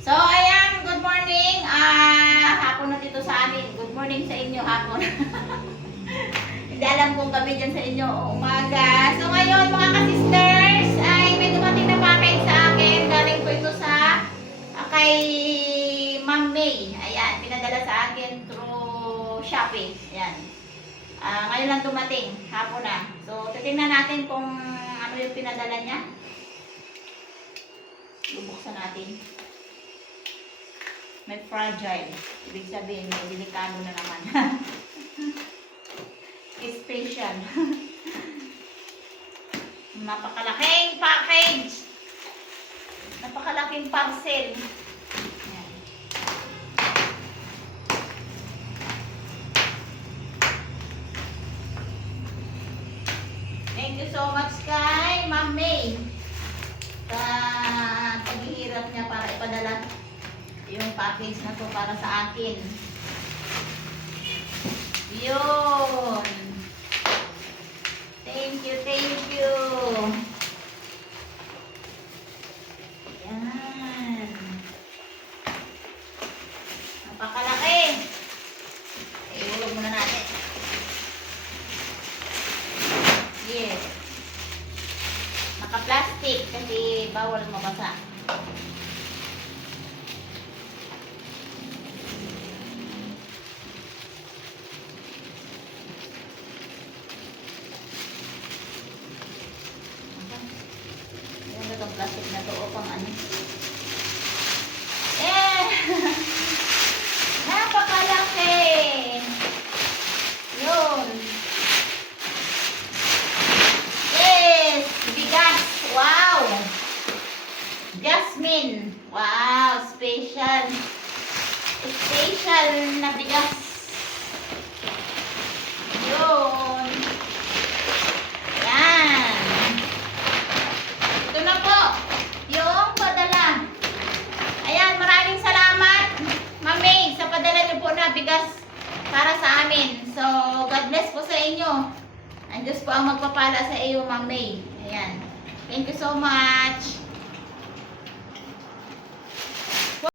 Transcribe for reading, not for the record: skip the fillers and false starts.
So, ayan, good morning. Hapon na dito sa amin. Good morning sa inyo, hapon. Hindi alam kung gabi dyan sa inyo o umaga. So, ngayon, mga ka-sisters, ay may dumating na package sa akin. Galing po ito sa kay Ma'am May. Ayan, pinadala sa akin through Shopee. Ayan. Ngayon lang dumating, hapon na. So, titingnan natin kung ano yung pinadala niya. Bubuksan natin. May fragile. Ibig sabihin, may delikado na naman. Special. Napakalaking package. Napakalaking parcel. Ayan. Thank you so much kay Ma'am May sa paghihirap niya para ipadala yung package na to para sa akin. Yun. Thank you, thank you. Yan. Napakalaki. Iulog muna natin. Yes. Naka-plastic kasi bawal mabasa. Itong plastic na to o pang ano. Napakalaki. Yun. Yes, bigas. Wow. Jasmine. Wow, special. Special na bigas. Yun. Yan. Ito na po, yung padala. Ayan, maraming salamat, Ma'am May, sa padala niyo po na bigas para sa amin. So, God bless po sa inyo. Ang Diyos po ang magpapala sa iyo, Ma'am May. Ayan. Thank you so much.